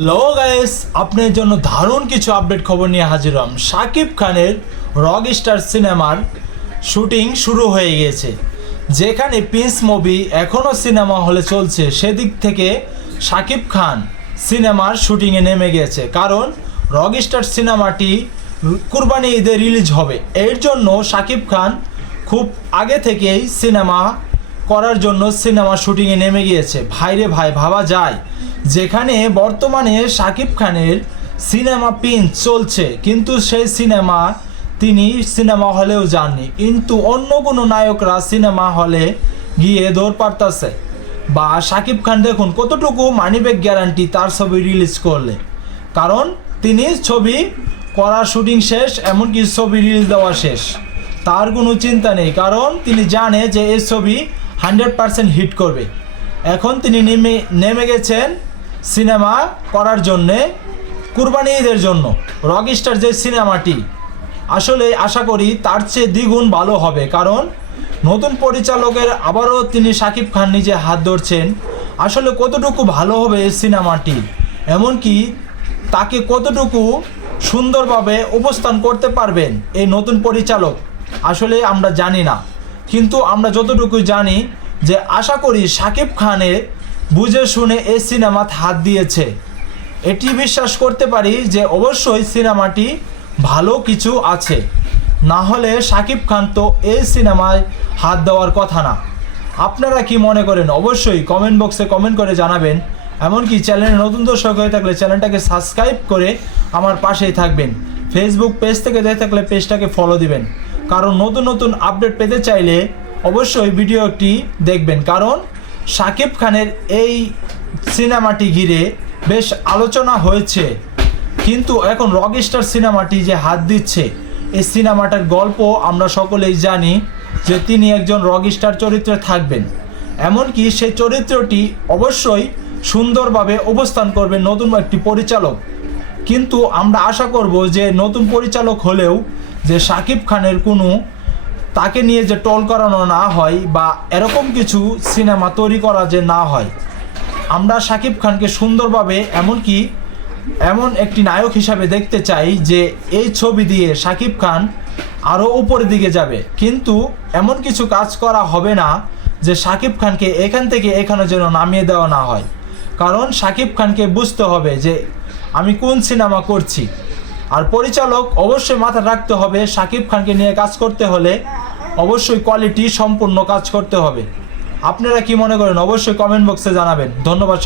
Hello guys, আপনার জন্য দারুণ কিছু আপডেট খবর নিয়ে হাজির হলাম। শাকিব খানের রকস্টার সিনেমার শুটিং শুরু হয়ে গেছে। যেখানে প্রিন্স মুভি এখনও সিনেমা হলে চলছে, সেদিক থেকে শাকিব খান সিনেমার শুটিংয়ে নেমে গেছে। কারণ রকস্টার সিনেমাটি কুরবানি ঈদে রিলিজ হবে। এর জন্য শাকিব খান খুব আগে থেকেই সিনেমা করার জন্য সিনেমা শুটিংয়ে নেমে গিয়েছে। ভাইরে ভাই, ভাবা যায় যেখানে বর্তমানে শাকিব খানের সিনেমা প্রিন্স চলছে, কিন্তু সেই সিনেমা তিনি সিনেমা হলেও যাননি। কিন্তু অন্য কোনো নায়করা সিনেমা হলে গিয়ে দৌড় পারতেছে। বা শাকিব খান দেখুন কতটুকু মানিব্যাগ গ্যারান্টি তার ছবি রিলিজ করলে, কারণ তিনি ছবি করা শুটিং শেষ, এমনকি ছবি রিলিজ দেওয়া শেষ, তার কোনো চিন্তা নেই। কারণ তিনি জানে যে এই ছবি 100% হিট করবে। এখন তিনি নেমে গেছেন সিনেমা করার জন্যে কুরবানি ঈদের জন্য। রকস্টার যে সিনেমাটি আসলে আশা করি তার চেয়ে দ্বিগুণ ভালো হবে, কারণ নতুন পরিচালকের আবারও তিনি শাকিব খান নিজে হাত ধরছেন। আসলে কতটুকু ভালো হবে এই সিনেমাটি, এমনকি তাকে কতটুকু সুন্দরভাবে উপস্থান করতে পারবেন এই নতুন পরিচালক আসলে আমরা জানি না। কিন্তু আমরা যতটুকু জানি যে আশা করি শাকিব খানের বুঝে শুনে এই সিনেমাতে হাত দিয়েছে। এটি বিশ্বাস করতে পারি যে অবশ্যই সিনেমাটি ভালো কিছু আছে, না হলে শাকিব খান তো এই সিনেমায় হাত দেওয়ার কথা না। আপনারা কি মনে করেন অবশ্যই কমেন্ট বক্সে কমেন্ট করে জানাবেন। এমনকি চ্যানেলে নতুন দর্শক হয়ে থাকলে চ্যানেলটাকে সাবস্ক্রাইব করে আমার পাশেই থাকবেন। ফেসবুক পেজ থেকে দেখে থাকলে পেজটাকে ফলো দিবেন, কারণ নতুন নতুন আপডেট পেতে চাইলে অবশ্যই ভিডিওটি দেখবেন। কারণ শাকিব খানের এই সিনেমাটি ঘিরে বেশ আলোচনা হয়েছে, কিন্তু এখন রকস্টার সিনেমাটি যে হাত দিচ্ছে, এই সিনেমাটার গল্প আমরা সকলেই জানি যে তিনি একজন রকস্টার চরিত্রে থাকবেন। এমনকি সেই চরিত্রটি অবশ্যই সুন্দরভাবে উপস্থান করবে নতুন একটি পরিচালক। কিন্তু আমরা আশা করব যে নতুন পরিচালক হলেও যে শাকিব খানের কোনো তাকে নিয়ে যে টল করানো না হয় বা এরকম কিছু সিনেমা তৈরি করা যে না হয়। আমরা শাকিব খানকে সুন্দরভাবে এমনকি এমন একটি নায়ক হিসাবে দেখতে চাই যে এই ছবি দিয়ে শাকিব খান আরও উপরের দিকে যাবে। কিন্তু এমন কিছু কাজ করা হবে না যে শাকিব খানকে এখান থেকে এখানে যেন নামিয়ে দেওয়া না হয়। কারণ শাকিব খানকে বুঝতে হবে যে আমি কোন সিনেমা করছি। আর পরিচালক অবশ্যই মাথায় রাখতে হবে, শাকিব খানকে নিয়ে কাজ করতে হলে অবশ্যই কোয়ালিটি সম্পূর্ণ কাজ করতে হবে। আপনারা কি মনে করেন অবশ্যই কমেন্ট বক্সে জানাবেন। ধন্যবাদ।